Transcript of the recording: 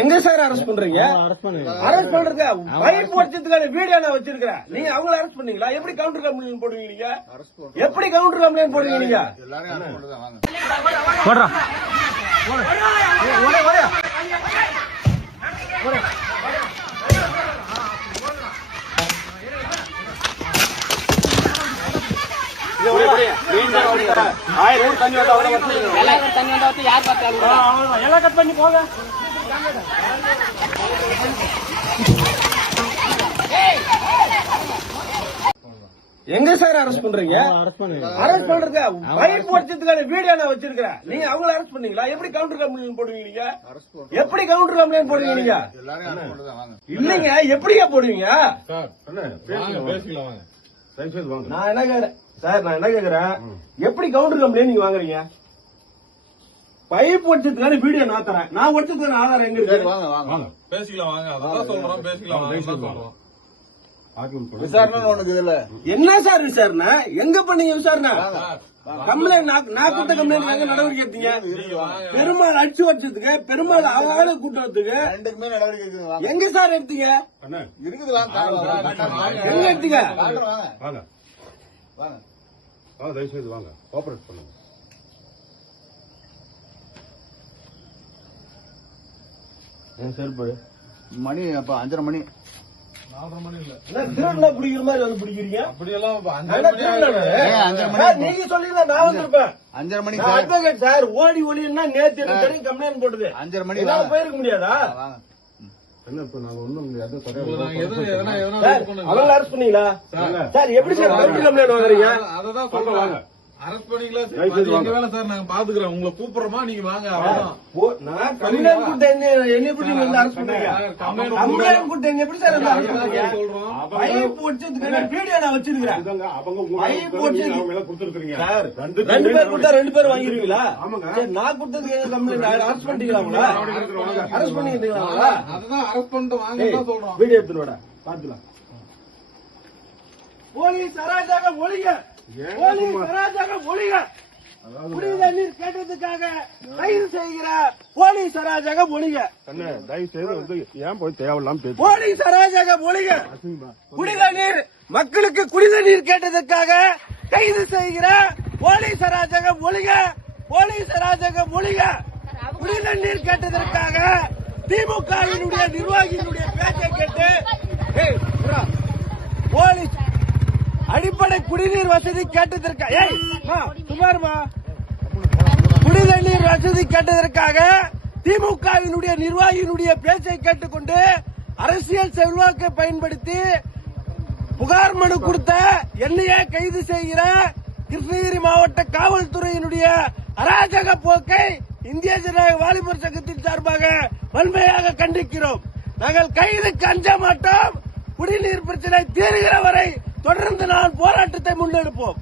எங்க sir arrest பண்றீங்க? Arrest பண்றதுக்கு பைப் உடைச்சதுக்கான வீடியோ நான் வச்சிருக்கேன். நீங்க அவங்கள அரெஸ்ட் பண்ணீங்களா? எப்படி கவுண்டர் கம்ப்ளைண்ட் போடுவீங்க நீங்க? எப்படி கவுண்டர் கம்ப்ளைண்ட் போடுவீங்க நீங்க? போடுறா எல்லாம் கட் பண்ணி போங்க. எங்க சார் அரெஸ்ட் பண்றீங்க? அரெஸ்ட் பண்றதுக்கு பைப் உடைச்சதுக்கான வீடியோ நான் வச்சிருக்கேன். நீங்க அவங்கள அரெஸ்ட் பண்ணீங்களா? எப்படி கவுண்டர் கம்ப்ளைண்ட் போடுவீங்க நீங்க? எப்படி கவுண்டர் கம்ப்ளைண்ட் போடுவீங்க நீங்க? இல்லைங்க, எப்படியா போடுவீங்க? நான் என்ன கேக்குறேன் சார், நான் என்ன கேக்குறேன், எப்படி கவுண்டர் கம்ப்ளைண்ட் நீங்க வாங்குறீங்க? பைப் உடைச்சதுக்கான வீடியோ நான் தரேன். நான் உடைச்சதுக்கான ஆதாரம் எங்க இருக்கு? பேசிக்கலாம் வாங்க. அதான் சொல்றோம், பேசிக்கலாம். விசாரணை உனக்கு இதுல என்ன சார் விசாரணை? எங்க பண்ணீங்க விசாரணை? கம்ப்ளைண்ட் நான் கொடுத்த கம்ப்ளைண்ட் நடவடிக்கை எடுத்தீங்க. பெருமாள் அடிச்சு வச்சதுக்கு, பெருமாள் ஆளு கூட்டத்துக்கு ரெண்டுக்குமே நடவடிக்கை எங்க சார் எடுத்தீங்க? எங்க எடுத்தீங்க? தயவு செய்து வாங்க, கோஆபரேட் பண்ணுங்க. மணி அப்ப 5:30 மணி. 4:30 மணி இல்ல. திருவிழா பிடிக்கிற மாதிரி வந்து பிடிக்கிறீங்க. அப்படியெல்லாம் நீங்க சொல்லிருந்தா நான் வந்திருப்பேன். 5:30 மணி அட்வொகேட் சார் ஓடி ஒளின்னா நேத்து எனக்கு கம்ப்ளைண்ட் போட்டுது. 5:30 மணி போயிருக்க முடியாதா? என்ன இப்ப நாங்க ஒண்ணும் அவங்க அரெஸ்ட் பண்ணீங்களா சார்? எப்படி சார் கம்ப்ளைண்ட் வாங்குறீங்க? அததான் சொல்றேன். அரெஸ்ட் பண்ணிக்கலாம் சார், எங்க வேலை சார், நாங்க பாத்துக்கிறோம். உங்களை கூப்பிடுறோமா, நீங்க வாங்க. நான் கம்ப்ளைண்ட் கொடுத்த என்ன எப்படி நீங்க அரெஸ்ட் பண்ணீங்க? கம்ப்ளைண்ட் கொடுத்த என்ன எப்படி சார் அரெஸ்ட் பண்ணீங்க? சொல்றோம். பைப் உடைச்சதுக்கான வீடியோ நான் வச்சிருக்கேன். பைப் கொடுத்துருக்கீங்க சார். 2 பேர் கொடுத்தா 2 பேர் வாங்கிருவீங்களா? சரி, நான் கொடுத்ததுக்கு என்ன கம்ப்ளைண்ட் அரெஸ்ட் பண்ணிட்டீங்களா? அரெஸ்ட் பண்ணிட்டீங்களா? அதுதான் அரெஸ்ட் பண்ணிட்டு வாங்க சொல்றோம். வீடியோ எடுத்துடா பாத்துக்கலாம். போலீஸ் அராஜகம் ஒழிக, போலீஸ் அராஜகம் ஒழிக. குடித நீர் கேட்டதுக்காக கைது செய்கிற போலீஸ் அராஜகம் ஒழிக. தயவு செய்து வந்து ஏன் போய் தேவையில்லாம பேச. போலீஸ் அராஜகம் ஒழிக. குடித நீர், மக்களுக்கு குடித நீர் கேட்டதுக்காக கைது செய்கிற போலீஸ் அராஜகம் ஒழிக. போலீஸ் அராஜகம் ஒழிக. குடித நீர் கேட்டதற்காக திமுகவினுடைய நிர்வாகிகளுடைய பேச்சை கேட்டு போலீஸ் அடிப்படை குடிநீர் வசதி கேட்டதற்காக சுமார்மா குடிநீர் வசதி கேட்டதற்காக திமுகவினுடைய நிர்வாகியினுடைய பேச்சை கேட்டுக்கொண்டு அரசியல் செல்வாக்கை பயன்படுத்தி புகார் மனு கொடுத்த என்னையே கைது செய்கிற கிருஷ்ணகிரி மாவட்ட காவல்துறையினுடைய அராஜக போக்கை இந்திய ஜனநாயக வாலிபர் சங்கத்தின் சார்பாக வன்மையாக கண்டிக்கிறோம். நாங்கள் கைதுக்கு அஞ்ச மாட்டோம். குடிநீர் பிரச்சனை தீர்கிற வரை தொடர்ந்து நான் போராட்டத்தை முன்னெடுப்போம்.